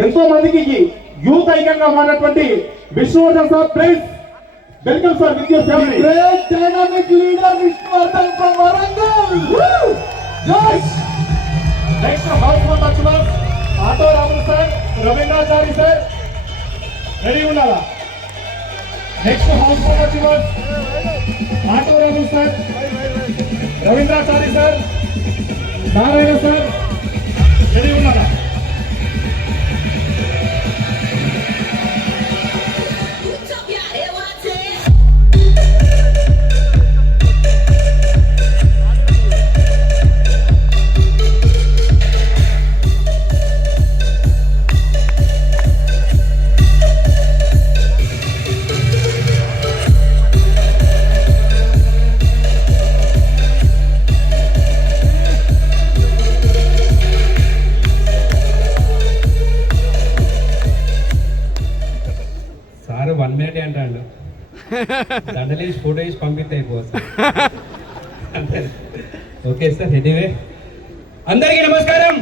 ఎంతో మందికి youth icon గా మారినటువంటి Vishnuvardhan sir, please welcome sir with your family. Great dynamic leader Vishnuvardhan from Warangal. Next house month అచ్చుమస్ auto Ramulu sir, Ravindrachari sir ready ఉన్నారా? Next house month అచ్చుమస్ auto Ramulu sir, Ravindrachari sir, Narayana sir ready ఉన్నారా? Sir 1 minute అంటాడు, దండలేసి photo వేసి పంపిస్తే అయిపోతుంది. ఓకే సార్, ఎనీవే అందరికీ నమస్కారం.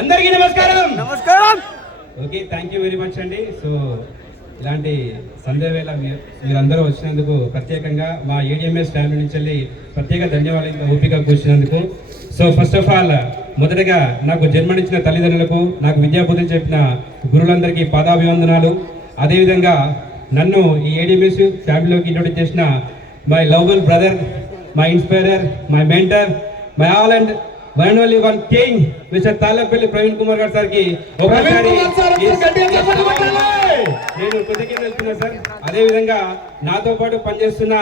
అందరికీ నమస్కారం. Okay, thank you very much అండి. సో ఇలాంటి సంధ్య వేళ మీరందరూ వచ్చినందుకు ప్రత్యేకంగా మా ఏడిఎంఎస్ ఫ్యామిలీ నుంచి వెళ్ళి ప్రత్యేక ధన్యవాదాలు ఓపిక కూర్చున్నందుకు. సో ఫస్ట్ ఆఫ్ ఆల్ మొదటగా నాకు జన్మనిచ్చిన తల్లిదండ్రులకు, నాకు విద్యాబుద్ధులు చెప్పిన గురువులందరికీ పాదాభివందనాలు. అదేవిధంగా నన్ను ఈ ఏడిఎంఎస్ ఫ్యామిలీలోకి ఇంట్రొడ్యూస్ చేసిన my lovable brother, my ఇన్స్పైరర్, my mentor, my all and one only one king mister Tallapalli Praveen Kumar గారు సార్కి ఒకసారి నేను కృతజ్ఞతలు తెలుపుతున్నా సార్. అదేవిధంగా నాతో పాటు పనిచేస్తున్న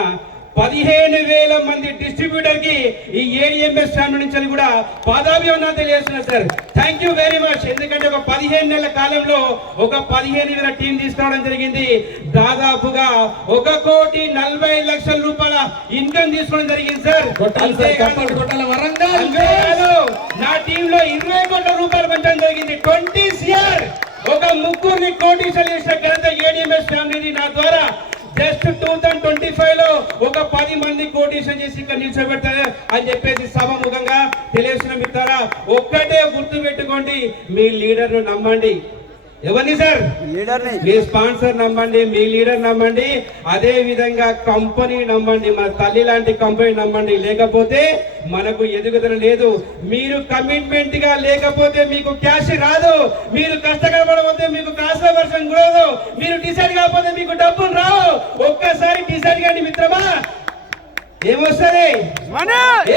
15,000 మంది డిస్ట్రిబ్యూటర్ కి ఈ ఏడిఎంఎస్ ఫ్యామిలీ నుంచి కూడా పాదాభివందనాలు తెలియజేస్తున్నా sir. Thank you very much. ఎందుకంటే ఒక 15 నెలల కాలంలో ఒక 15,000 టీం తీసుకురావడం జరిగింది. దాదాపుగా 1,40,00,000 రూపాయల ఇన్కమ్ తీసుకోవడం జరిగింది సార్. నా టీంలో 20 కోట్ల రూపాయలు పెంచడం జరిగింది. 20 CR ఒక ముగ్గురిని కోటీశ్వరులు చేసిన ఘనత ఏడిఎంఎస్ ఫ్యామిలీ. నా ద్వారా జస్ట్ 2025 లో ఒక 10 మంది కోటీశ్వరం చేసి ఇక్కడ నిల్చోబెడతారు అని చెప్పేసి సభముఖంగా తెలియజేసిన మిత్రులారా, ఒక్కటే గుర్తు పెట్టుకోండి, మీ లీడర్ ను నమ్మండి. ఎవరిని సార్? లీడర్ని. మీ స్పాన్సర్ నమ్మండి, మీ లీడర్ నమ్మండి, అదే విధంగా కంపెనీ నమ్మండి, మన తల్లి లాంటి కంపెనీ నమ్మండి. లేకపోతే మనకు ఎదుగుదల లేదు. మీరు కమిట్మెంట్ గా లేకపోతే మీకు క్యాష్ రాదు. మీరు కష్టపడకపోతే మీకు కాస్త వర్షం కూడదు. మీరు డిసైడ్ కాకపోతే మీకు డబ్బులు రావు. ఒక్కసారి డిసైడ్ కానీ మిత్రమా, ఏమొస్తుంది?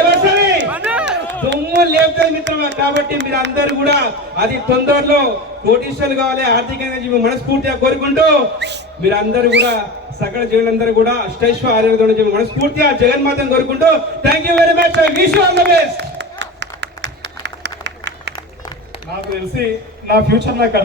ఏమొస్తుంది? దుమ్ము లేపుతుంది మిత్రమా. కాబట్టి మీరు అందరూ కూడా అది తొందరలో కోటీశ్వరులు కావాలి, ఆర్థికంగా మనస్ఫూర్తిగా కోరుకుంటూ మీరందరూ కూడా సకల జీవులందరూ కూడా అష్టైశ్వ ఆరోగ్యం మనస్ఫూర్తిగా జగన్మాతను కోరుకుంటూ thank you very much. I wish you all the best. నాకు తెలిసి నా ఫ్యూచర్ నాకు